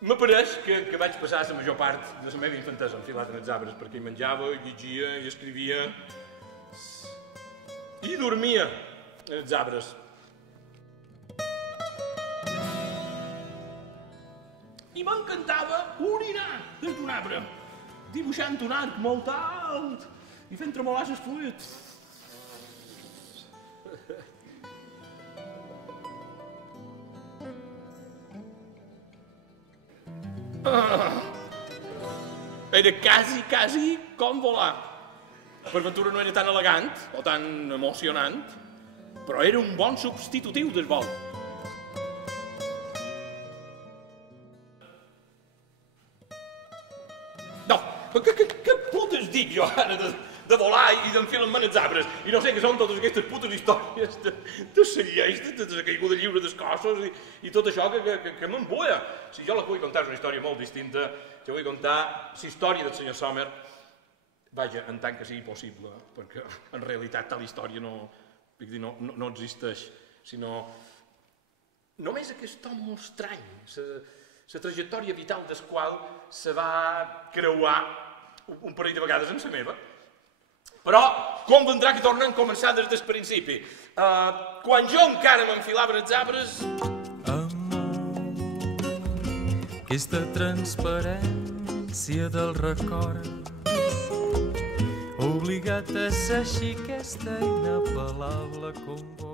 M'apareix que vaig passar la major part de la meva infantesa enfilat en els arbres, perquè hi menjava, llegia, i escrivia i dormia en els arbres. I m'encantava orinar des d'un arbre, dibuixant un arc molt alt i fent tremolar les fulles. Era quasi com volar. Per ventura no era tan elegant o tan emocionant, però era un bon substitutiu del vol. No, què putes dic jo ara de volar i d'enfilar-me en els arbres? I no sé què són totes aquestes putes històries de les lleis, de la caiguda lliure dels cossos i tot això que m'embulla. Si jo la vull contar és una història molt distinta, jo vull contar la història del senyor Sommer, vaja, en tant que sigui possible, perquè en realitat tal història no existeix, sinó només aquest home molt estrany, la trajectòria vital del qual se va creuar un parell de vegades amb la meva. Però convendrà que tornem a començar des del principi. Quan jo encara m'enfilava als arbres... Amor, aquesta transparència del record, obligat a ser així aquesta inapel·lable com